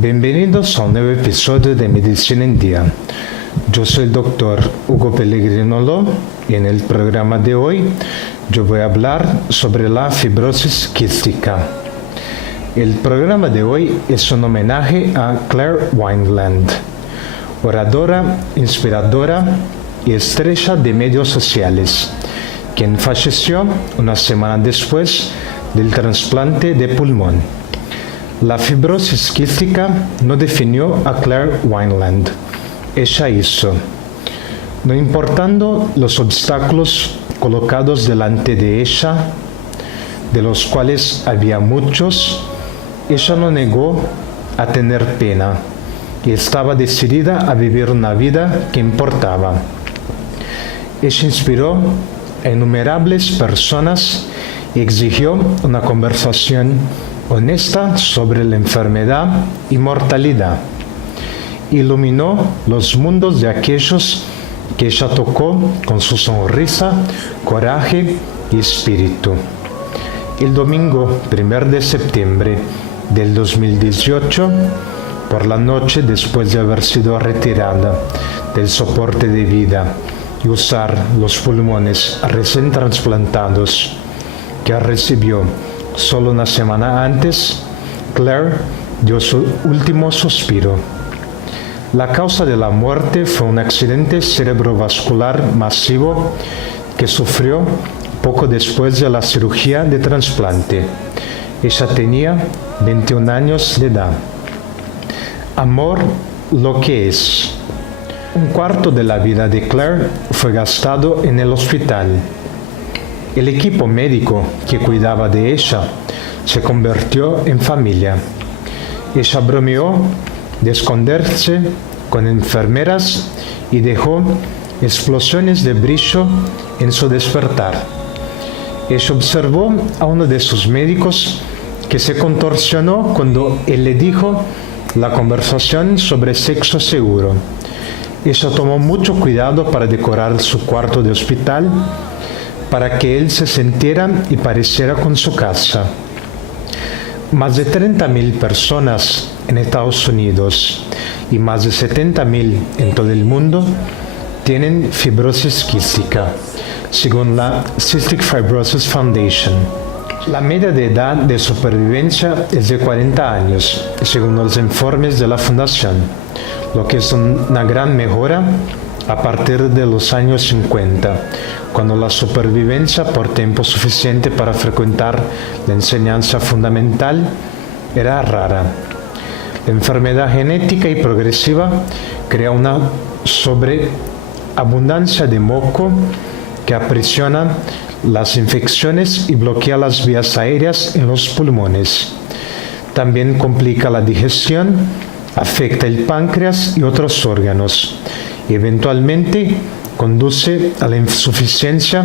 Bienvenidos a un nuevo episodio de Medicina en Día. Yo soy el doctor Hugo Pellegrinolo y en el programa de hoy yo voy a hablar sobre la fibrosis quística. El programa de hoy es un homenaje a Claire Wineland, oradora, inspiradora y estrella de medios sociales, quien falleció una semana después del trasplante de pulmón. La fibrosis quística no definió a Claire Wineland, ella hizo. No importando los obstáculos colocados delante de ella, de los cuales había muchos, ella no negó a tener pena y estaba decidida a vivir una vida que importaba. Ella inspiró a innumerables personas y exigió una conversación honesta sobre la enfermedad y mortalidad. Iluminó los mundos de aquellos que ella tocó con su sonrisa, coraje y espíritu. El domingo 1 de septiembre del 2018, por la noche después de haber sido retirada del soporte de vida y usar los pulmones recién trasplantados que recibió solo una semana antes, Claire dio su último suspiro. La causa de la muerte fue un accidente cerebrovascular masivo que sufrió poco después de la cirugía de trasplante. Ella tenía 21 años de edad. Amor, lo que es. Un cuarto de la vida de Claire fue gastado en el hospital. El equipo médico que cuidaba de ella se convirtió en familia. Ella bromeó de esconderse con enfermeras y dejó explosiones de brillo en su despertar. Ella observó a uno de sus médicos que se contorsionó cuando él le dijo la conversación sobre sexo seguro. Ella tomó mucho cuidado para decorar su cuarto de hospital para que él se sintiera y pareciera con su casa. Más de 30.000 personas en Estados Unidos y más de 70.000 en todo el mundo tienen fibrosis quística, según la Cystic Fibrosis Foundation. La media de edad de supervivencia es de 40 años, según los informes de la fundación, lo que es una gran mejora a partir de los años 50, cuando la supervivencia por tiempo suficiente para frecuentar la enseñanza fundamental era rara. La enfermedad genética y progresiva crea una sobreabundancia de moco que aprisiona las infecciones y bloquea las vías aéreas en los pulmones. También complica la digestión, afecta el páncreas y otros órganos y eventualmente conduce a la insuficiencia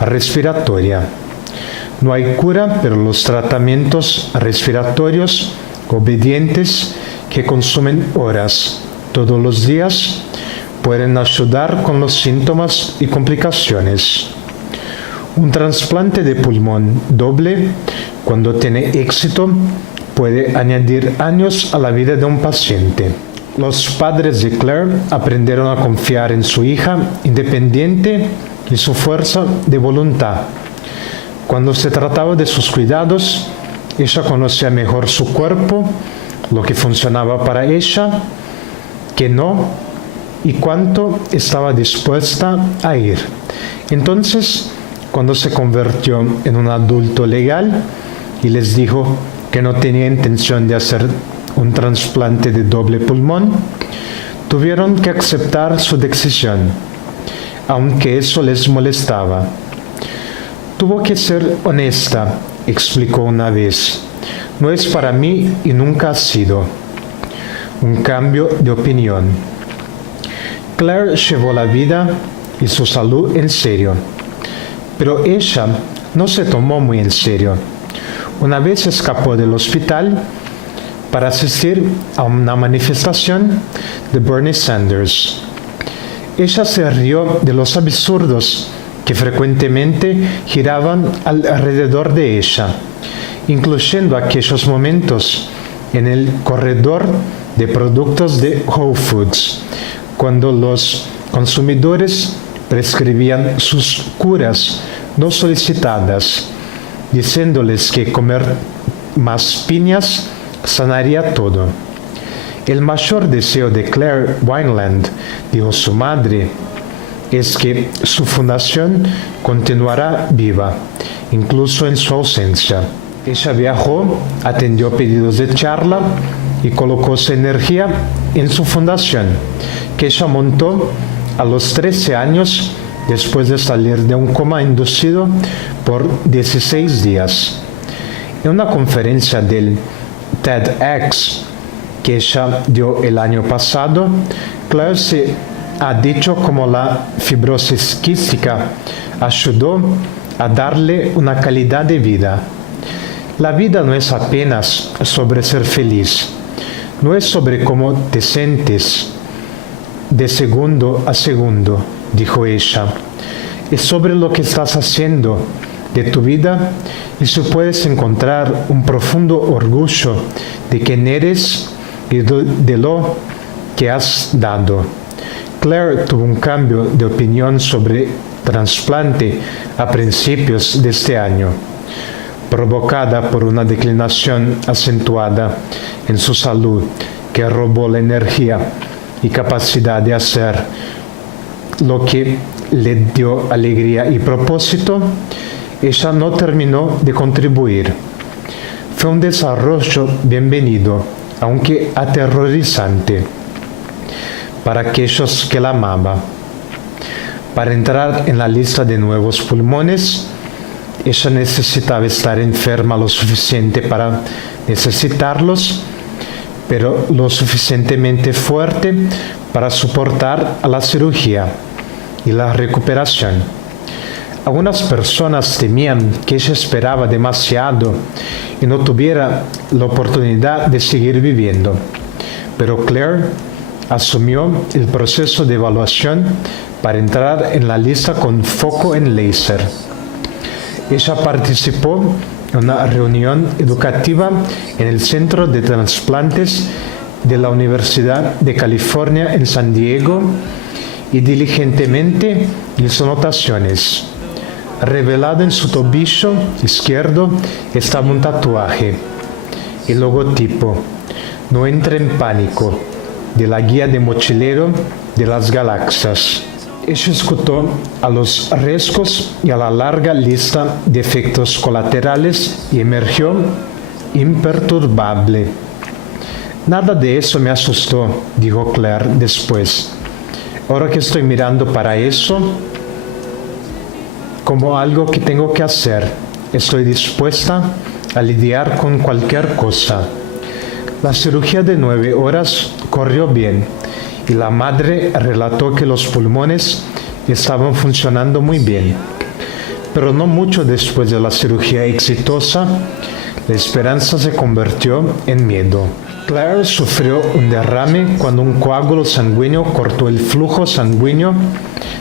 respiratoria. No hay cura, pero los tratamientos respiratorios obedientes que consumen horas todos los días pueden ayudar con los síntomas y complicaciones. Un trasplante de pulmón doble, cuando tiene éxito, puede añadir años a la vida de un paciente. Los padres de Claire aprendieron a confiar en su hija independiente y su fuerza de voluntad. Cuando se trataba de sus cuidados, ella conocía mejor su cuerpo, lo que funcionaba para ella, que no, y cuánto estaba dispuesta a ir. Entonces, cuando se convirtió en un adulto legal y les dijo que no tenía intención de hacer un trasplante de doble pulmón, tuvieron que aceptar su decisión, aunque eso les molestaba. Tuvo que ser honesta, explicó una vez. No es para mí y nunca ha sido. Un cambio de opinión. Claire llevó la vida y su salud en serio, pero ella no se tomó muy en serio. Una vez escapó del hospital para asistir a una manifestación de Bernie Sanders. Ella se rió de los absurdos que frecuentemente giraban alrededor de ella, incluyendo aquellos momentos en el corredor de productos de Whole Foods, cuando los consumidores prescribían sus curas no solicitadas, diciéndoles que comer más piñas sanaría todo. El mayor deseo de Claire Wineland, dijo su madre, es que su fundación continuará viva, incluso en su ausencia. Ella viajó, atendió pedidos de charla y colocó su energía en su fundación, que ella montó a los 13 años después de salir de un coma inducido por 16 días. En una conferencia del TEDx que ella dio el año pasado, Claire se ha dicho cómo la fibrosis quística ayudó a darle una calidad de vida. La vida no es apenas sobre ser feliz, no es sobre cómo te sientes de segundo a segundo, dijo ella. Es sobre lo que estás haciendo de tu vida y si puedes encontrar un profundo orgullo de quién eres y de lo que has dado. Claire tuvo un cambio de opinión sobre trasplante a principios de este año, provocada por una declinación acentuada en su salud que robó la energía y capacidad de hacer lo que le dio alegría y propósito. Ella no terminó de contribuir. Fue un desarrollo bienvenido, aunque aterrorizante, para aquellos que la amaban. Para entrar en la lista de nuevos pulmones, ella necesitaba estar enferma lo suficiente para necesitarlos, pero lo suficientemente fuerte para soportar la cirugía y la recuperación. Algunas personas temían que ella esperaba demasiado y no tuviera la oportunidad de seguir viviendo, pero Claire asumió el proceso de evaluación para entrar en la lista con foco en láser. Ella participó en una reunión educativa en el Centro de Trasplantes de la Universidad de California en San Diego y diligentemente hizo anotaciones. Revelado en su tobillo izquierdo estaba un tatuaje, el logotipo "No entre en pánico", de la guía de mochilero de las galaxias. Ella escutó a los riesgos y a la larga lista de efectos colaterales y emergió imperturbable. Nada de eso me asustó, dijo Claire después. Ahora que estoy mirando para eso como algo que tengo que hacer, estoy dispuesta a lidiar con cualquier cosa. La cirugía de 9 horas corrió bien y la madre relató que los pulmones estaban funcionando muy bien. Pero no mucho después de la cirugía exitosa, la esperanza se convirtió en miedo. Claire sufrió un derrame cuando un coágulo sanguíneo cortó el flujo sanguíneo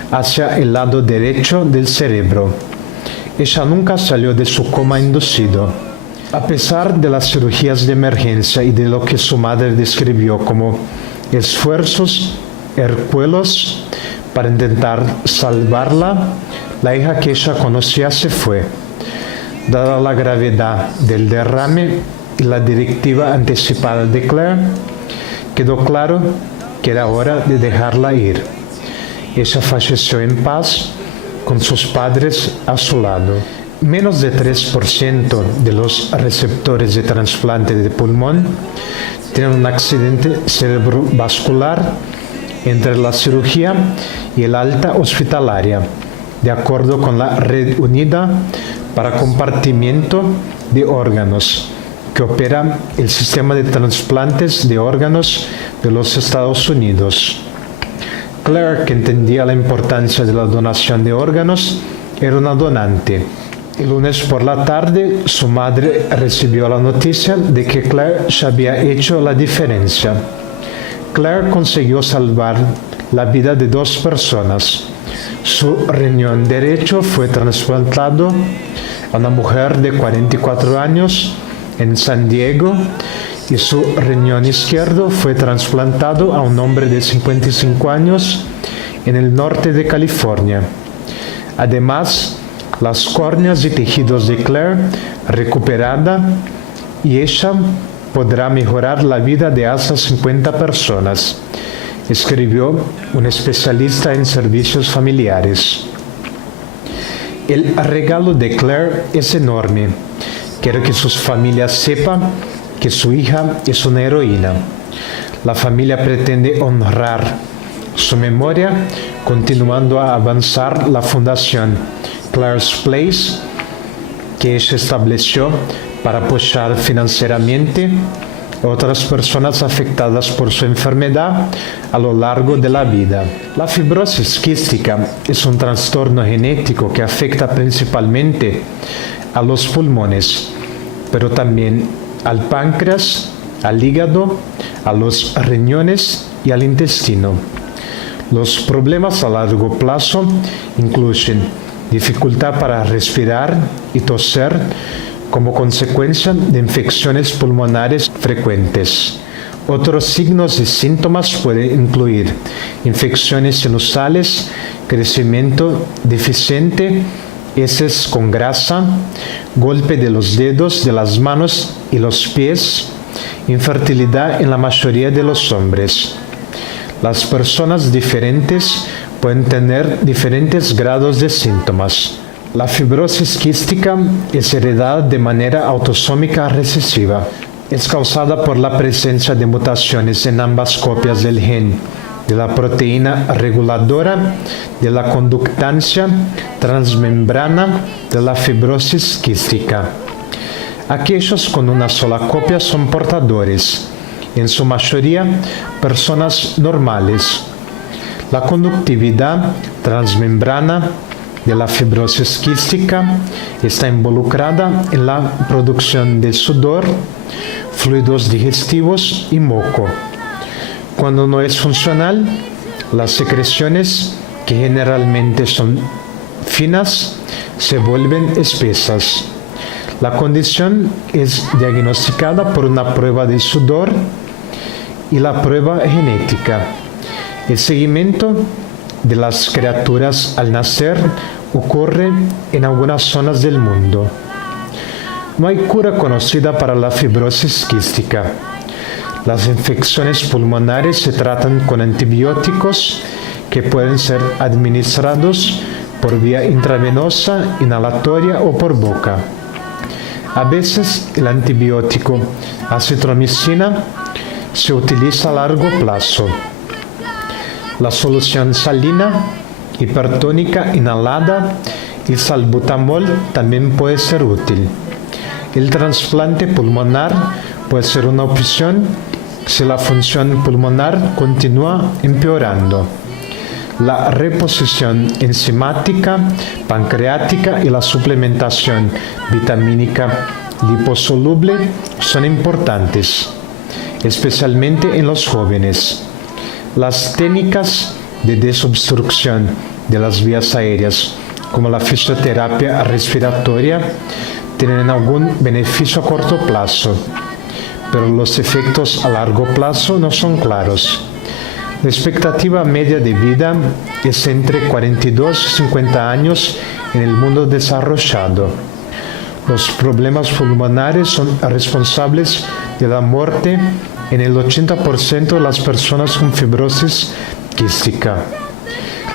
hacia el lado derecho del cerebro. Ella nunca salió de su coma inducido. A pesar de las cirugías de emergencia y de lo que su madre describió como esfuerzos hercúleos para intentar salvarla, la hija que ella conocía se fue. Dada la gravedad del derrame y la directiva anticipada de Claire, quedó claro que era hora de dejarla ir. Ella falleció en paz con sus padres a su lado. Menos de 3% de los receptores de trasplante de pulmón tienen un accidente cerebrovascular entre la cirugía y el alta hospitalaria, de acuerdo con la Red Unida para Compartimiento de Órganos, que opera el sistema de trasplantes de órganos de los Estados Unidos. Claire, que entendía la importancia de la donación de órganos, era una donante. El lunes por la tarde, su madre recibió la noticia de que Claire ya había hecho la diferencia. Claire consiguió salvar la vida de 2 personas. Su riñón derecho fue trasplantado a una mujer de 44 años en San Diego y su riñón izquierdo fue trasplantado a un hombre de 55 años en el norte de California. Además, las córneas y tejidos de Claire recuperada y ella podrá mejorar la vida de hasta 50 personas, escribió un especialista en servicios familiares. El regalo de Claire es enorme. Quiero que su familia sepa que su hija es una heroína. La familia pretende honrar su memoria continuando a avanzar la fundación Claire's Place que ella estableció para apoyar financieramente a otras personas afectadas por su enfermedad a lo largo de la vida. La fibrosis quística es un trastorno genético que afecta principalmente a los pulmones, pero también al páncreas, al hígado, a los riñones y al intestino. Los problemas a largo plazo incluyen dificultad para respirar y toser como consecuencia de infecciones pulmonares frecuentes. Otros signos y síntomas pueden incluir infecciones sinusales, crecimiento deficiente, heces con grasa, golpe de los dedos de las manos y los pies, infertilidad en la mayoría de los hombres. Las personas diferentes pueden tener diferentes grados de síntomas. La fibrosis quística es heredada de manera autosómica recesiva. Es causada por la presencia de mutaciones en ambas copias del gen de la proteína reguladora de la conductancia transmembrana de la fibrosis quística. Aquellos con una sola copia son portadores, en su mayoría personas normales. La conductividad transmembrana de la fibrosis quística está involucrada en la producción de sudor, fluidos digestivos y moco. Cuando no es funcional, las secreciones, que generalmente son finas, se vuelven espesas. La condición es diagnosticada por una prueba de sudor y la prueba genética. El seguimiento de las criaturas al nacer ocurre en algunas zonas del mundo. No hay cura conocida para la fibrosis quística. Las infecciones pulmonares se tratan con antibióticos que pueden ser administrados por vía intravenosa, inhalatoria o por boca. A veces el antibiótico acitromicina se utiliza a largo plazo. La solución salina, hipertónica inhalada y salbutamol también puede ser útil. El trasplante pulmonar puede ser una opción si la función pulmonar continúa empeorando. La reposición enzimática, pancreática y la suplementación vitamínica liposoluble son importantes, especialmente en los jóvenes. Las técnicas de desobstrucción de las vías aéreas, como la fisioterapia respiratoria, tienen algún beneficio a corto plazo, pero los efectos a largo plazo no son claros. La expectativa media de vida es entre 42 y 50 años en el mundo desarrollado. Los problemas pulmonares son responsables de la muerte en el 80% de las personas con fibrosis quística.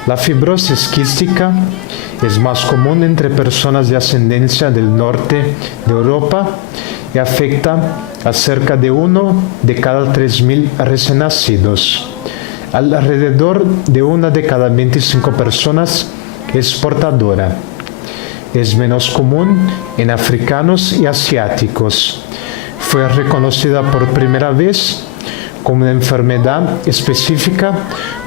La fibrosis quística es más común entre personas de ascendencia del norte de Europa y afecta a cerca de 1 de cada 3.000 recién nacidos. Alrededor de 1 de cada 25 personas es portadora. Es menos común en africanos y asiáticos. Fue reconocida por primera vez como una enfermedad específica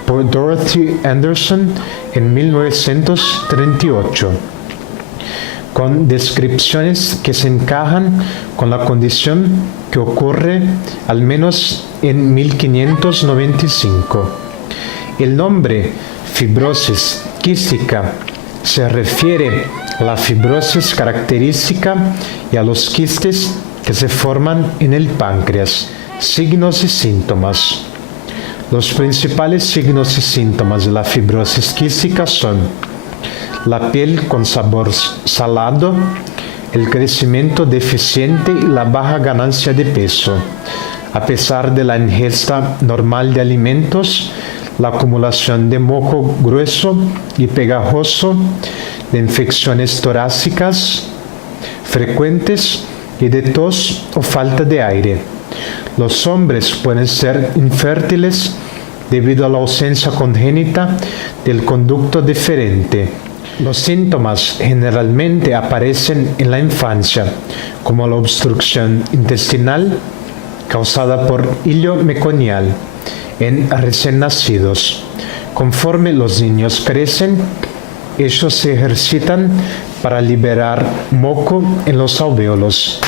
por Dorothy Anderson en 1938, con descripciones que se encajan con la condición que ocurre al menos en 1595. El nombre fibrosis quística se refiere a la fibrosis característica y a los quistes que se forman en el páncreas. Signos y síntomas. Los principales signos y síntomas de la fibrosis quística son la piel con sabor salado, el crecimiento deficiente y la baja ganancia de peso. A pesar de la ingesta normal de alimentos, la acumulación de moco grueso y pegajoso, de infecciones torácicas frecuentes y de tos o falta de aire. Los hombres pueden ser infértiles debido a la ausencia congénita del conducto deferente. Los síntomas generalmente aparecen en la infancia, como la obstrucción intestinal causada por hilo meconial en recién nacidos. Conforme los niños crecen, ellos se ejercitan para liberar moco en los alvéolos.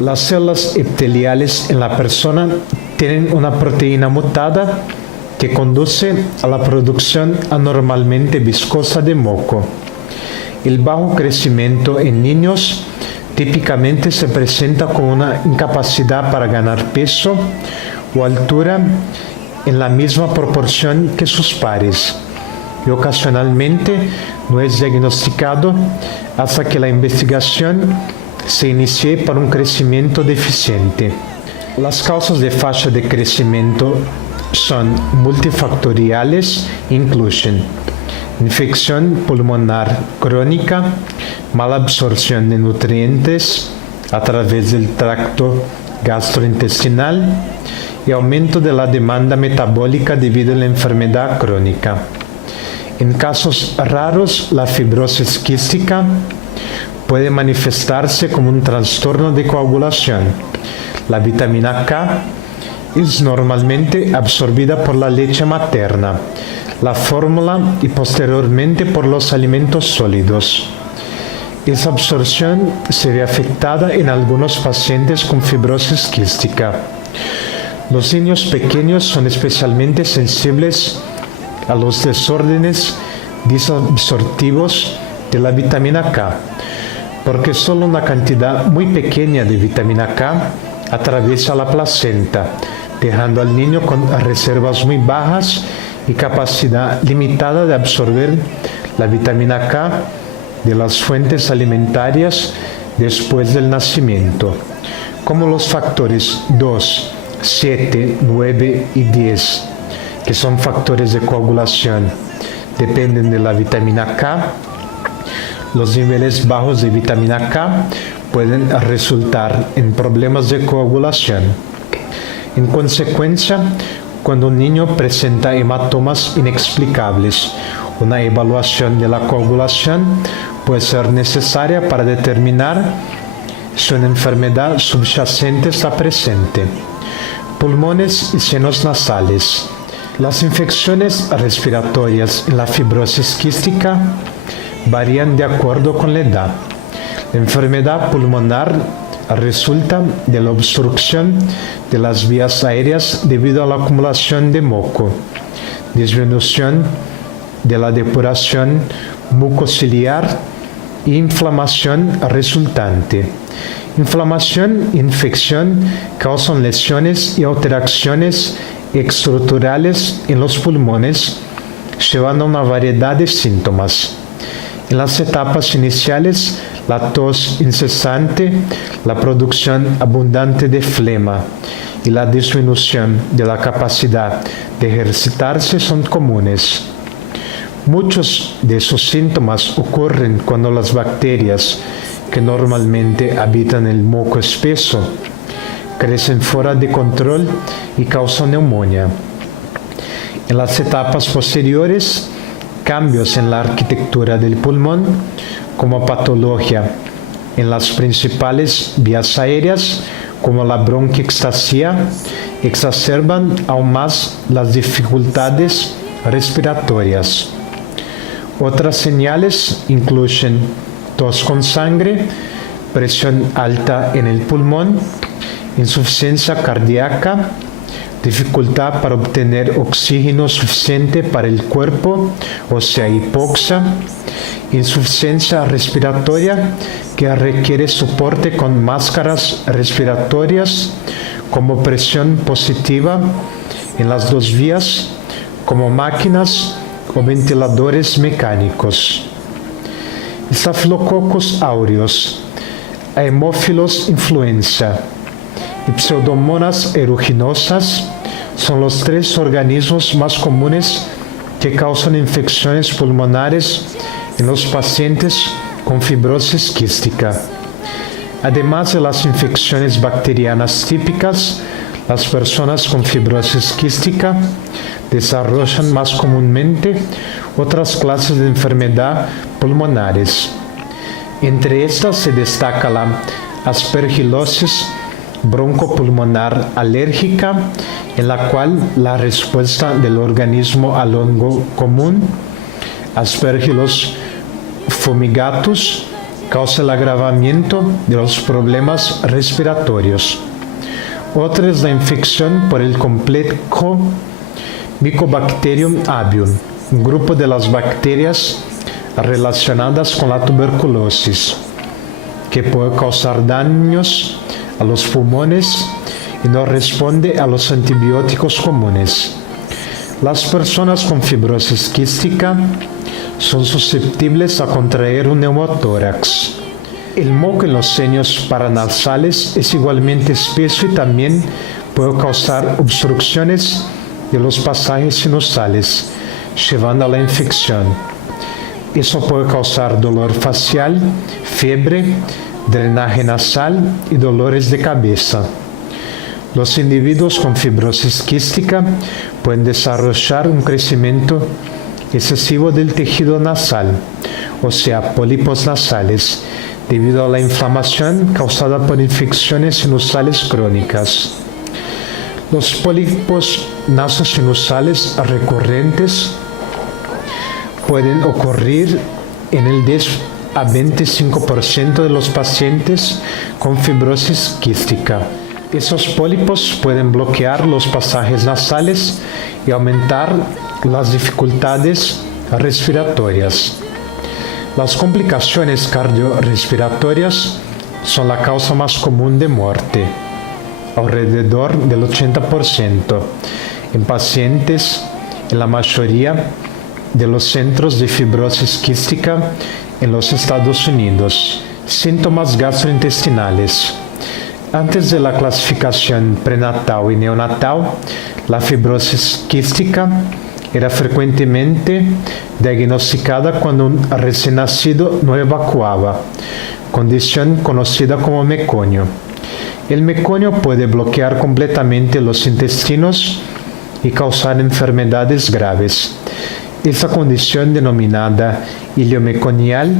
Las células epiteliales en la persona tienen una proteína mutada que conduce a la producción anormalmente viscosa de moco. El bajo crecimiento en niños típicamente se presenta con una incapacidad para ganar peso o altura en la misma proporción que sus pares, y ocasionalmente no es diagnosticado hasta que la investigación se inicie por un crecimiento deficiente. Las causas de falta de crecimiento son multifactoriales e incluyen infección pulmonar crónica, mala absorción de nutrientes a través del tracto gastrointestinal y aumento de la demanda metabólica debido a la enfermedad crónica. En casos raros, la fibrosis quística puede manifestarse como un trastorno de coagulación. La vitamina K es normalmente absorbida por la leche materna, la fórmula y posteriormente por los alimentos sólidos. Esa absorción se ve afectada en algunos pacientes con fibrosis quística. Los niños pequeños son especialmente sensibles a los desórdenes disabsortivos de la vitamina K, porque solo una cantidad muy pequeña de vitamina K atraviesa la placenta, dejando al niño con reservas muy bajas y capacidad limitada de absorber la vitamina K de las fuentes alimentarias después del nacimiento, como los factores 2, 7, 9 y 10, que son factores de coagulación, dependen de la vitamina K. Los niveles bajos de vitamina K pueden resultar en problemas de coagulación. En consecuencia, cuando un niño presenta hematomas inexplicables, una evaluación de la coagulación puede ser necesaria para determinar si una enfermedad subyacente está presente. Pulmones y senos nasales. Las infecciones respiratorias en la fibrosis quística varían de acuerdo con la edad. La enfermedad pulmonar resulta de la obstrucción de las vías aéreas debido a la acumulación de moco, disminución de la depuración mucociliar e inflamación resultante. Inflamación e infección causan lesiones y alteraciones estructurales en los pulmones, llevando a una variedad de síntomas. En las etapas iniciales, la tos incesante, la producción abundante de flema y la disminución de la capacidad de ejercitarse son comunes. Muchos de esos síntomas ocurren cuando las bacterias que normalmente habitan el moco espeso crecen fuera de control y causan neumonía. En las etapas posteriores, cambios en la arquitectura del pulmón, como patología en las principales vías aéreas, como la bronquiectasia, exacerban aún más las dificultades respiratorias. Otras señales incluyen tos con sangre, presión alta en el pulmón, insuficiencia cardíaca, dificultad para obtener oxígeno suficiente para el cuerpo, o sea, hipoxia, insuficiencia respiratoria que requiere soporte con máscaras respiratorias como presión positiva en las dos vías, como máquinas o ventiladores mecánicos. Staphylococcus aureus, Haemophilus influenza y Pseudomonas aeruginosas son los tres organismos más comunes que causan infecciones pulmonares en los pacientes con fibrosis quística. Además de las infecciones bacterianas típicas, las personas con fibrosis quística desarrollan más comúnmente otras clases de enfermedad pulmonares. Entre estas se destaca la aspergilosis broncopulmonar alérgica, en la cual la respuesta del organismo al hongo común, Aspergillus fumigatus, causa el agravamiento de los problemas respiratorios. Otra es la infección por el complejo Mycobacterium avium, un grupo de las bacterias relacionadas con la tuberculosis, que puede causar daños a los pulmones y no responde a los antibióticos comunes. Las personas con fibrosis quística son susceptibles a contraer un neumotórax. El moco en los senos paranasales es igualmente espeso y también puede causar obstrucciones de los pasajes sinusales, llevando a la infección. Eso puede causar dolor facial, fiebre, drenaje nasal y dolores de cabeza. Los individuos con fibrosis quística pueden desarrollar un crecimiento excesivo del tejido nasal, o sea, pólipos nasales, debido a la inflamación causada por infecciones sinusales crónicas. Los pólipos nasosinusales recurrentes pueden ocurrir en el 10 a 25% de los pacientes con fibrosis quística. Esos pólipos pueden bloquear los pasajes nasales y aumentar las dificultades respiratorias. Las complicaciones cardiorrespiratorias son la causa más común de muerte, alrededor del 80%, en pacientes en la mayoría de los centros de fibrosis quística en los Estados Unidos. Síntomas gastrointestinales. Antes de la clasificación prenatal y neonatal, la fibrosis quística era frecuentemente diagnosticada cuando un recién nacido no evacuaba, condición conocida como meconio. El meconio puede bloquear completamente los intestinos y causar enfermedades graves. Esta condición denominada iliomeconial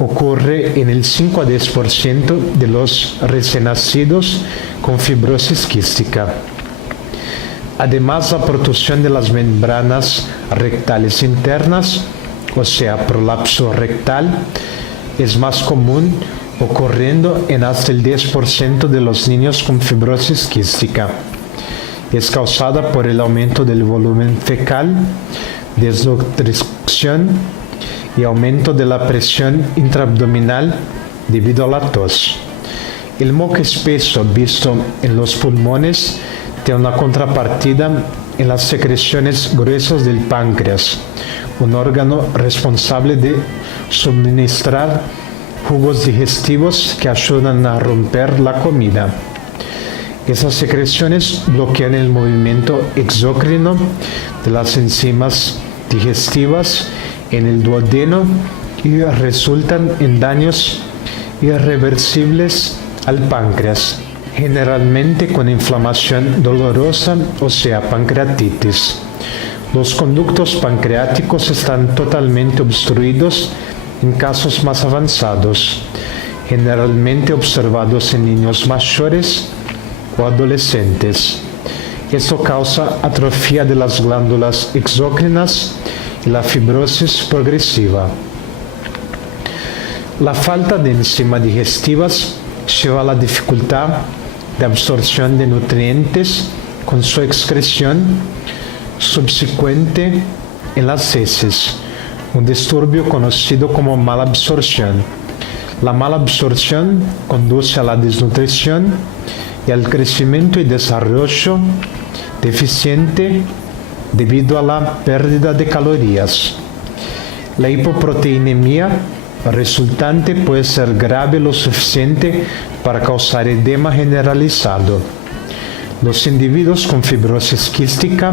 ocurre en el 5 a 10% de los recién nacidos con fibrosis quística. Además, la protrusión de las membranas rectales internas, o sea, prolapso rectal, es más común, ocurriendo en hasta el 10% de los niños con fibrosis quística. Es causada por el aumento del volumen fecal, desnutrición y aumento de la presión intraabdominal debido a la tos. El moco espeso visto en los pulmones tiene una contrapartida en las secreciones gruesas del páncreas, un órgano responsable de suministrar jugos digestivos que ayudan a romper la comida. Esas secreciones bloquean el movimiento exócrino de las enzimas digestivas en el duodeno y resultan en daños irreversibles al páncreas, generalmente con inflamación dolorosa, o sea, pancreatitis. Los conductos pancreáticos están totalmente obstruidos en casos más avanzados, generalmente observados en niños mayores o adolescentes. Esto causa atrofia de las glándulas exócrinas y la fibrosis progresiva. La falta de enzimas digestivas lleva a la dificultad de absorción de nutrientes con su excreción subsecuente en las heces, un disturbio conocido como malabsorción. La malabsorción conduce a la desnutrición y al crecimiento y desarrollo deficiente debido a la pérdida de calorías. La hipoproteinemia resultante puede ser grave lo suficiente para causar edema generalizado. Los individuos con fibrosis quística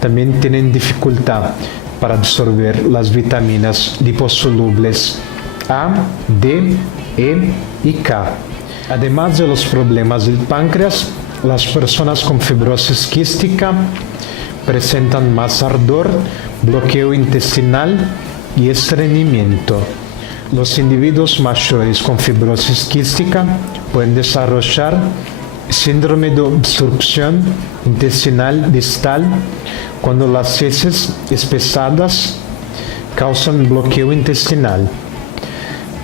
también tienen dificultad para absorber las vitaminas liposolubles A, D, E y K. Además de los problemas del páncreas, las personas con fibrosis quística presentan más ardor, bloqueo intestinal y estreñimiento. Los individuos mayores con fibrosis quística pueden desarrollar síndrome de obstrucción intestinal distal cuando las heces espesadas causan bloqueo intestinal.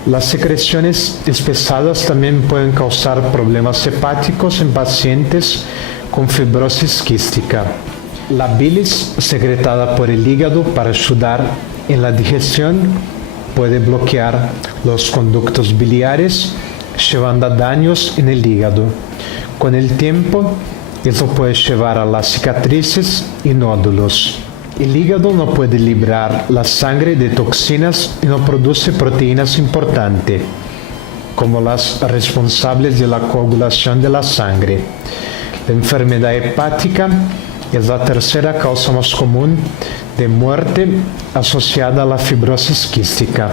Las secreciones espesadas también pueden causar problemas hepáticos en pacientes con fibrosis quística. La bilis secretada por el hígado para ayudar en la digestión puede bloquear los conductos biliares, llevando a daños en el hígado. Con el tiempo, eso puede llevar a las cicatrices y nódulos. El hígado no puede librar la sangre de toxinas y no produce proteínas importantes, como las responsables de la coagulación de la sangre. La enfermedad hepática es la tercera causa más común de muerte asociada a la fibrosis quística.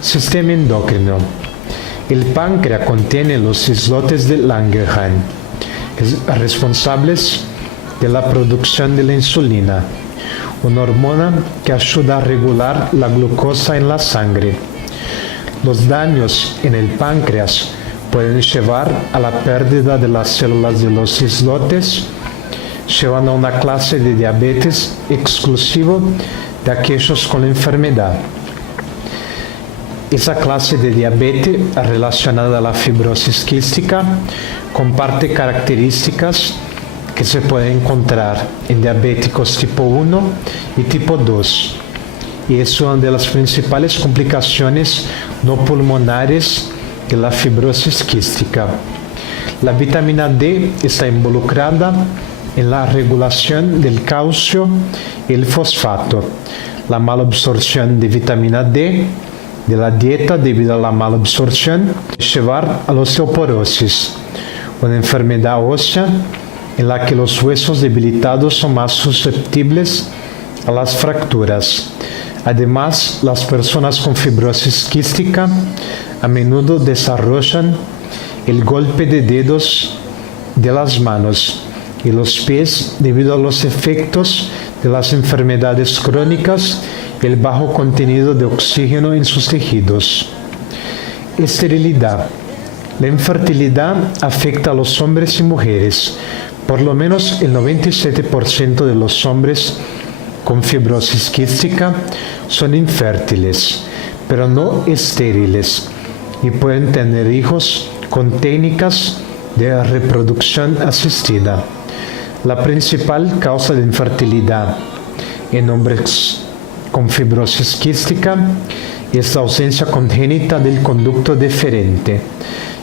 Sistema endocrino. El páncreas contiene los islotes de Langerhans, responsables de la producción de la insulina, una hormona que ayuda a regular la glucosa en la sangre. Los daños en el páncreas pueden llevar a la pérdida de las células de los islotes, llevando a una clase de diabetes exclusivo de aquellos con la enfermedad. Esa clase de diabetes relacionada a la fibrosis quística comparte características que se pueden encontrar en diabéticos tipo 1 y tipo 2, y es una de las principales complicaciones no pulmonares de la fibrosis quística. La vitamina D está involucrada en la regulación del calcio y el fosfato. La malabsorción de vitamina D de la dieta debido a la malabsorción puede llevar a la osteoporosis, una enfermedad ósea en la que los huesos debilitados son más susceptibles a las fracturas. Además, las personas con fibrosis quística a menudo desarrollan el golpe de dedos de las manos y los pies debido a los efectos de las enfermedades crónicas y el bajo contenido de oxígeno en sus tejidos. Esterilidad. La infertilidad afecta a los hombres y mujeres. Por lo menos el 97% de los hombres con fibrosis quística son infértiles, pero no estériles, y pueden tener hijos con técnicas de reproducción asistida. La principal causa de infertilidad en hombres con fibrosis quística es la ausencia congénita del conducto deferente,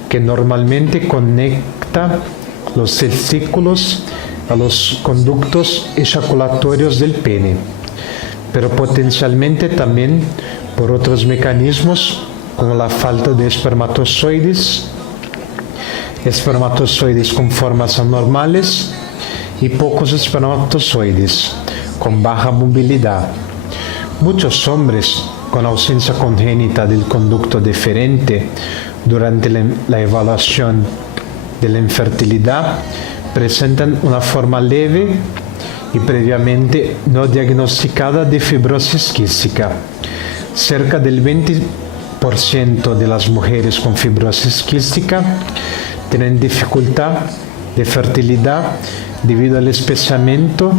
que normalmente conecta los testículos a los conductos eyaculatorios del pene, pero potencialmente también por otros mecanismos como la falta de espermatozoides con formas anormales y pocos espermatozoides con baja movilidad. Muchos hombres con ausencia congénita del conducto deferente durante la evaluación de la infertilidad presentan una forma leve y previamente no diagnosticada de fibrosis quística. Cerca del 20% de las mujeres con fibrosis quística tienen dificultad de fertilidad debido al espesamiento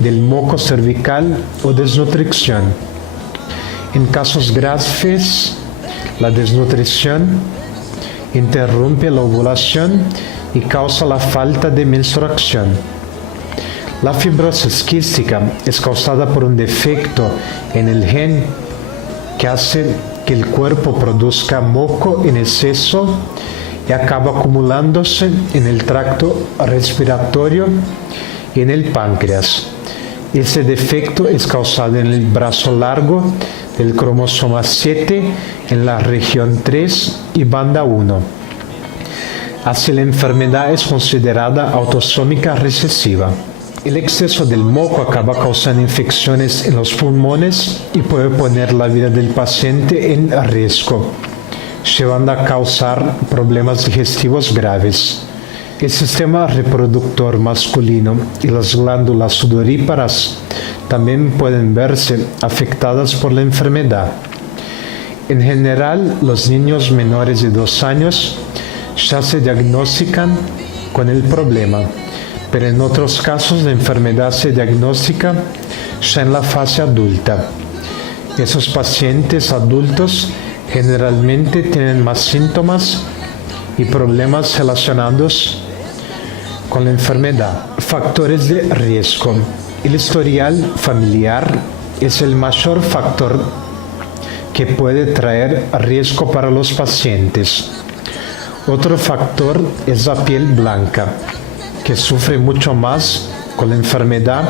del moco cervical o desnutrición. En casos graves, la desnutrición interrumpe la ovulación y causa la falta de menstruación. La fibrosis quística es causada por un defecto en el gen que hace que el cuerpo produzca moco en exceso y acaba acumulándose en el tracto respiratorio y en el páncreas. Ese defecto es causado en el brazo largo del cromosoma 7 en la región 3 y banda 1. Así la enfermedad es considerada autosómica recesiva. El exceso del moco acaba causando infecciones en los pulmones y puede poner la vida del paciente en riesgo, llevando a causar problemas digestivos graves. El sistema reproductor masculino y las glándulas sudoríparas también pueden verse afectadas por la enfermedad. En general, los niños menores de 2 años ya se diagnostican con el problema, pero en otros casos la enfermedad se diagnostica ya en la fase adulta. Esos pacientes adultos generalmente tienen más síntomas y problemas relacionados con la enfermedad. Factores de riesgo. El historial familiar es el mayor factor que puede traer riesgo para los pacientes. Otro factor es la piel blanca, que sufre mucho más con la enfermedad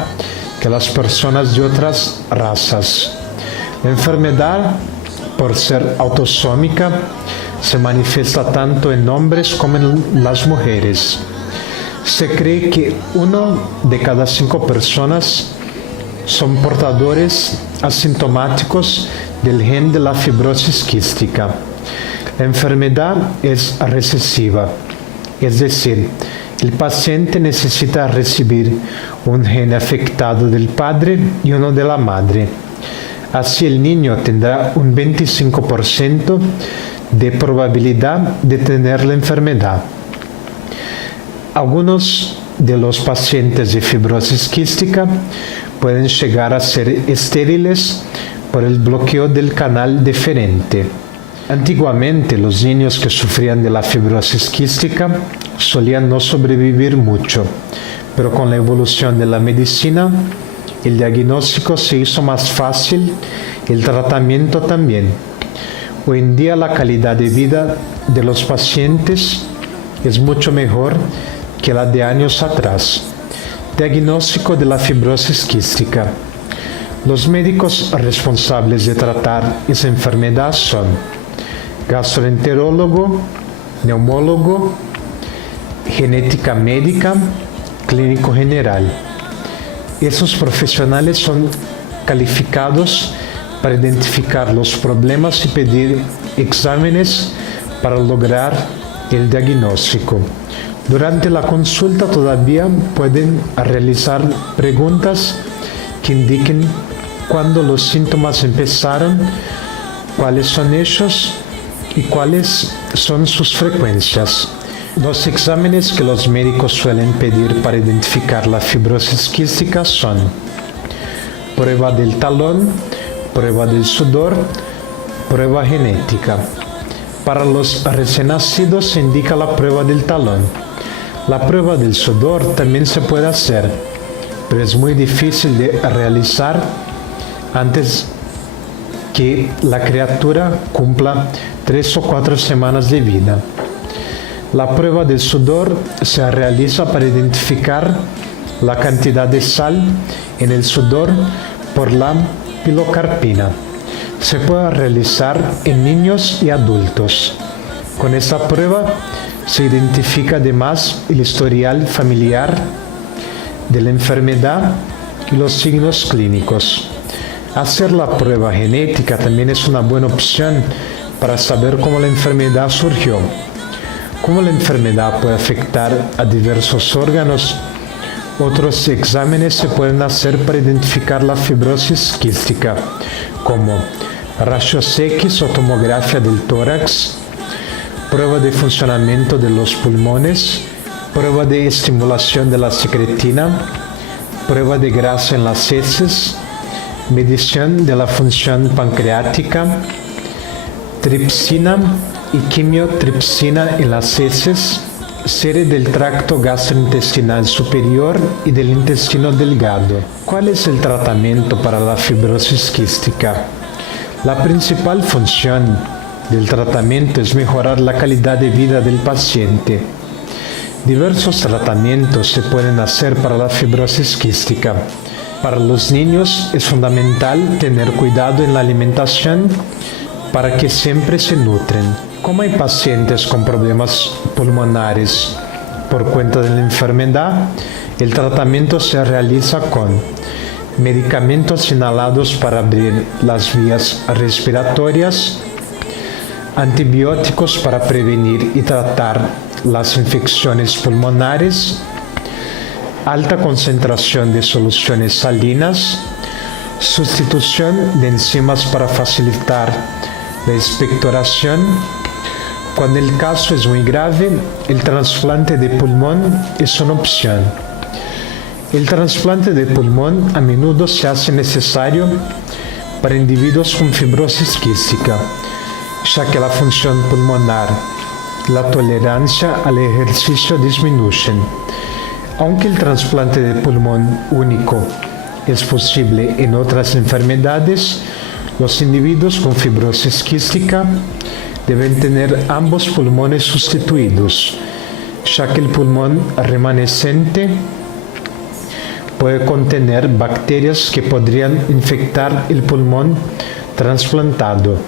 que las personas de otras razas. La enfermedad, por ser autosómica, se manifiesta tanto en hombres como en las mujeres. Se cree que 1 de cada 5 personas son portadores asintomáticos del gen de la fibrosis quística. La enfermedad es recesiva, es decir, el paciente necesita recibir un gen afectado del padre y uno de la madre. Así el niño tendrá un 25% de probabilidad de tener la enfermedad. Algunos de los pacientes de fibrosis quística pueden llegar a ser estériles por el bloqueo del canal deferente. Antiguamente, los niños que sufrían de la fibrosis quística solían no sobrevivir mucho, pero con la evolución de la medicina, el diagnóstico se hizo más fácil, el tratamiento también. Hoy en día la calidad de vida de los pacientes es mucho mejor que la de años atrás. Diagnóstico de la fibrosis quística. Los médicos responsables de tratar esa enfermedad son gastroenterólogo, neumólogo, genética médica, clínico general. Esos profesionales son calificados para identificar los problemas y pedir exámenes para lograr el diagnóstico. Durante la consulta todavía pueden realizar preguntas que indiquen cuándo los síntomas empezaron, cuáles son ellos y cuáles son sus frecuencias. Los exámenes que los médicos suelen pedir para identificar la fibrosis quística son prueba del talón, prueba del sudor, prueba genética. Para los recién nacidos se indica la prueba del talón. La prueba del sudor también se puede hacer, pero es muy difícil de realizar antes que la criatura cumpla 3 o 4 semanas de vida. La prueba del sudor se realiza para identificar la cantidad de sal en el sudor por la pilocarpina. Se puede realizar en niños y adultos. Con esta prueba se identifica además el historial familiar de la enfermedad y los signos clínicos. Hacer la prueba genética también es una buena opción para saber cómo la enfermedad surgió. Cómo la enfermedad puede afectar a diversos órganos. Otros exámenes se pueden hacer para identificar la fibrosis quística, como rayos X o tomografía del tórax, prueba de funcionamiento de los pulmones, prueba de estimulación de la secretina, prueba de grasa en las heces, medición de la función pancreática, tripsina y quimiotripsina en las heces, sede del tracto gastrointestinal superior y del intestino delgado. ¿Cuál es el tratamiento para la fibrosis quística? La principal función del tratamiento es mejorar la calidad de vida del paciente. Diversos tratamientos se pueden hacer para la fibrosis quística. Para los niños es fundamental tener cuidado en la alimentación para que siempre se nutren. Como hay pacientes con problemas pulmonares por cuenta de la enfermedad, el tratamiento se realiza con medicamentos inhalados para abrir las vías respiratorias, antibióticos para prevenir y tratar las infecciones pulmonares, alta concentración de soluciones salinas, sustitución de enzimas para facilitar la expectoración. Cuando el caso es muy grave, el trasplante de pulmón es una opción. El trasplante de pulmón a menudo se hace necesario para individuos con fibrosis quística, ya que la función pulmonar y la tolerancia al ejercicio disminuyen. Aunque el trasplante de pulmón único es posible en otras enfermedades, los individuos con fibrosis quística deben tener ambos pulmones sustituidos, ya que el pulmón remanescente puede contener bacterias que podrían infectar el pulmón trasplantado.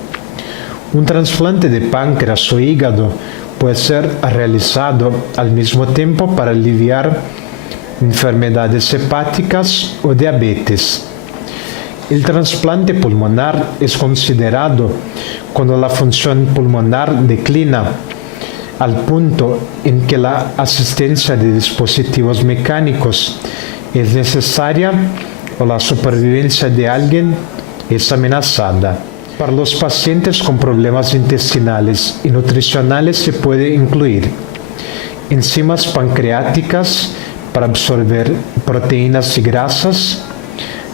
Un trasplante de páncreas o hígado puede ser realizado al mismo tiempo para aliviar enfermedades hepáticas o diabetes. El trasplante pulmonar es considerado cuando la función pulmonar declina al punto en que la asistencia de dispositivos mecánicos es necesaria o la supervivencia de alguien es amenazada. Para los pacientes con problemas intestinales y nutricionales se puede incluir enzimas pancreáticas para absorber proteínas y grasas,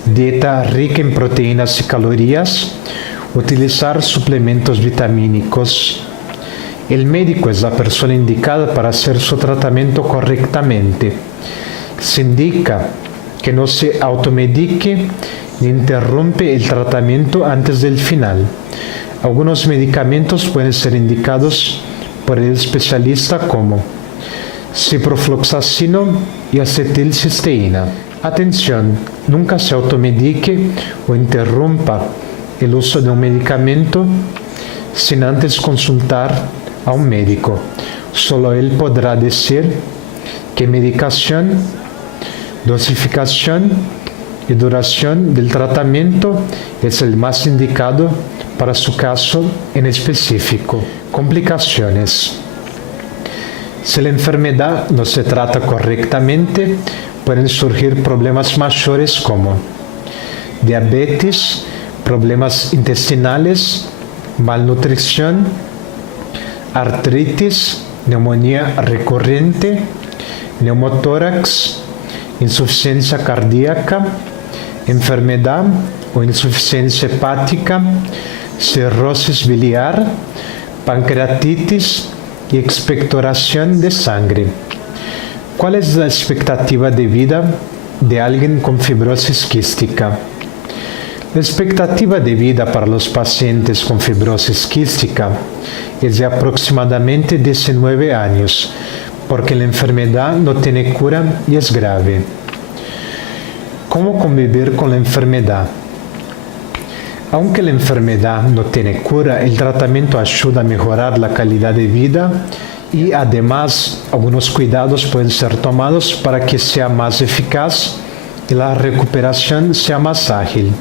dieta rica en proteínas y calorías, utilizar suplementos vitamínicos. El médico es la persona indicada para hacer su tratamiento correctamente. Se indica que no se automedique ni interrumpe el tratamiento antes del final. Algunos medicamentos pueden ser indicados por el especialista como ciprofloxacino y acetilcisteína. Atención, nunca se automedique o interrumpa el uso de un medicamento sin antes consultar a un médico. Solo él podrá decir qué medicación, dosificación y duración del tratamiento es el más indicado para su caso en específico. Complicaciones. Si la enfermedad no se trata correctamente, pueden surgir problemas mayores como diabetes, problemas intestinales, malnutrición, artritis, neumonía recurrente, neumotórax, insuficiencia cardíaca, enfermedad o insuficiencia hepática, cirrosis biliar, pancreatitis y expectoración de sangre. ¿Cuál es la expectativa de vida de alguien con fibrosis quística? La expectativa de vida para los pacientes con fibrosis quística es de aproximadamente 19 años, porque la enfermedad no tiene cura y es grave. ¿Cómo convivir con la enfermedad? Aunque la enfermedad no tiene cura, el tratamiento ayuda a mejorar la calidad de vida y además algunos cuidados pueden ser tomados para que sea más eficaz y la recuperación sea más ágil.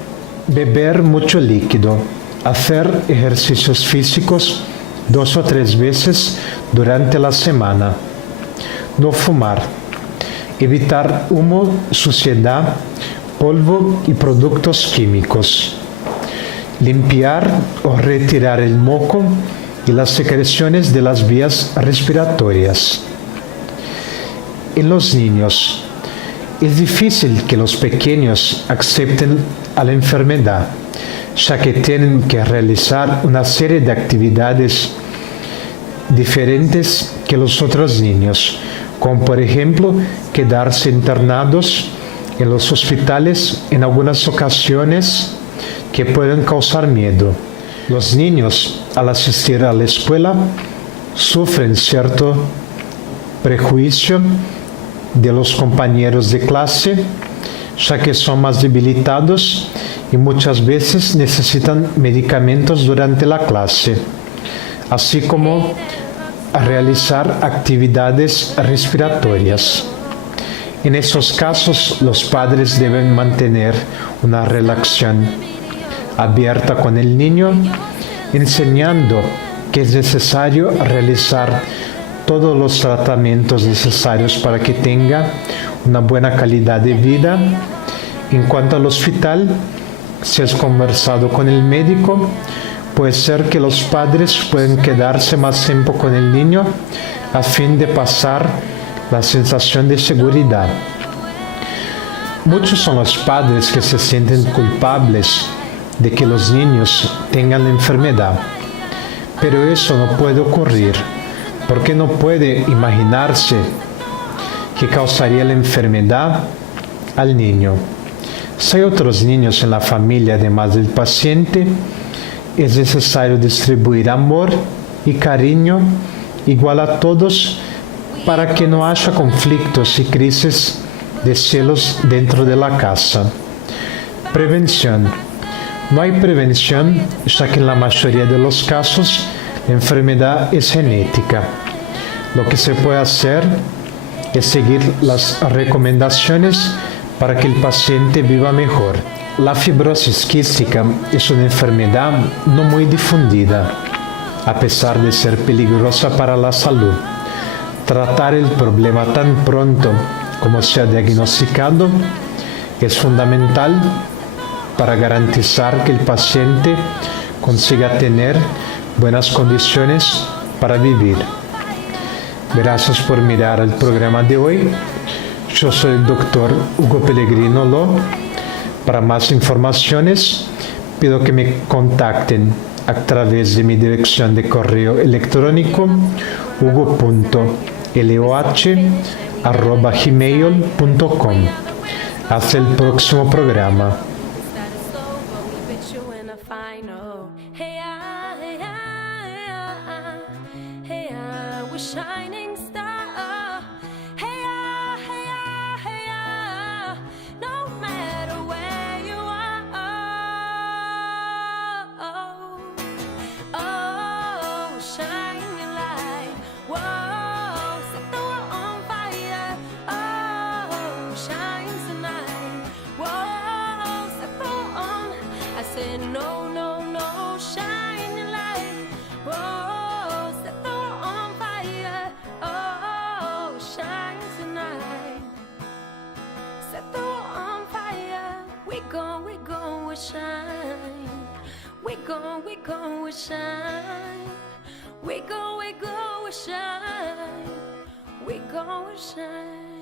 Beber mucho líquido, hacer ejercicios físicos 2 o 3 veces durante la semana, no fumar, evitar humo, suciedad, polvo y productos químicos, limpiar o retirar el moco y las secreciones de las vías respiratorias. En los niños, es difícil que los pequeños acepten a la enfermedad, ya que tienen que realizar una serie de actividades diferentes que los otros niños, como por ejemplo quedarse internados en los hospitales en algunas ocasiones que pueden causar miedo. Los niños, al asistir a la escuela, sufren cierto prejuicio de los compañeros de clase, ya que son más debilitados y muchas veces necesitan medicamentos durante la clase, así como a realizar actividades respiratorias. En esos casos, los padres deben mantener una relación abierta con el niño, enseñando que es necesario realizar todos los tratamientos necesarios para que tenga una buena calidad de vida. En cuanto al hospital, si has conversado con el médico, puede ser que los padres puedan quedarse más tiempo con el niño a fin de pasar la sensación de seguridad. Muchos son los padres que se sienten culpables de que los niños tengan la enfermedad, pero eso no puede ocurrir, porque no puede imaginarse que causaría la enfermedad al niño. Si hay otros niños en la familia además del paciente, es necesario distribuir amor y cariño igual a todos para que no haya conflictos y crisis de celos dentro de la casa. Prevención. No hay prevención, ya que en la mayoría de los casos la enfermedad es genética. Lo que se puede hacer es seguir las recomendaciones para que el paciente viva mejor. La fibrosis quística es una enfermedad no muy difundida, a pesar de ser peligrosa para la salud. Tratar el problema tan pronto como sea diagnosticado es fundamental para garantizar que el paciente consiga tener buenas condiciones para vivir. Gracias por mirar el programa de hoy. Yo soy el doctor Hugo Pellegrino Lo. Para más informaciones, pido que me contacten a través de mi dirección de correo electrónico hugo.loh@gmail.com. Hasta el próximo programa. Shining star, hey hey hey no matter where you are, oh, shine your light, whoa, set the world on fire, oh, shine tonight, whoa, set the world on, I said no, no, no, shine your light, whoa. We go, shine. We go, shine. We go, shine.